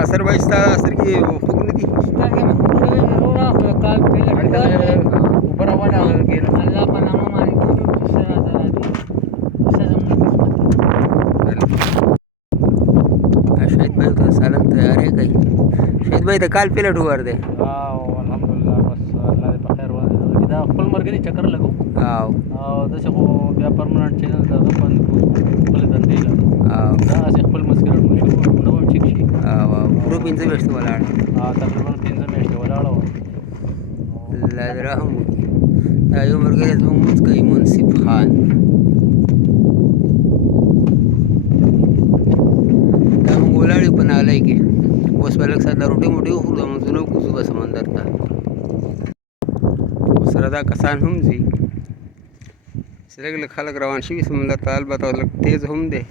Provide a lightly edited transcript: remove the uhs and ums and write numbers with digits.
ناصر بھائی سترګې خوږ نه دي سترګې مې خوږ شوې دي وروره، خو یو کال پهله ټکال دی. اوبه راوړه کېنه الله په نامه باندې ټولو څه راته راځي، څه زموږ قسمت دی. شهید بھائی ته سالم تیاری کوي. شهید بھائی د کال پیلټ ور دی. الحمدلله بس الله دې په خیر باندې دا خپل مرګري چکر لګو او داسې خو بیا پرمننټ چینل د هغه باندې خپل دندې لرو دا هسې خپل مسکره ټول شروع نو هم چک شي پوره 15 میاشتې ولاړ تقریبا 15 میاشتې ولاړه وه. الله دې رحم وکړي. دا یو ملګری زموږ لمونځ کوي منصف خان. دا موږ ولاړ یو په نالۍ کې، اوس به لږ ساعت له روټۍ موټۍ وخورو، د لمونځونه وکړو، ځو به سمندر ته. ورسره دا کسان هم ځي چې لږ لږ خلک روان شوي سمندر ته، البته لږ تیز هم دی.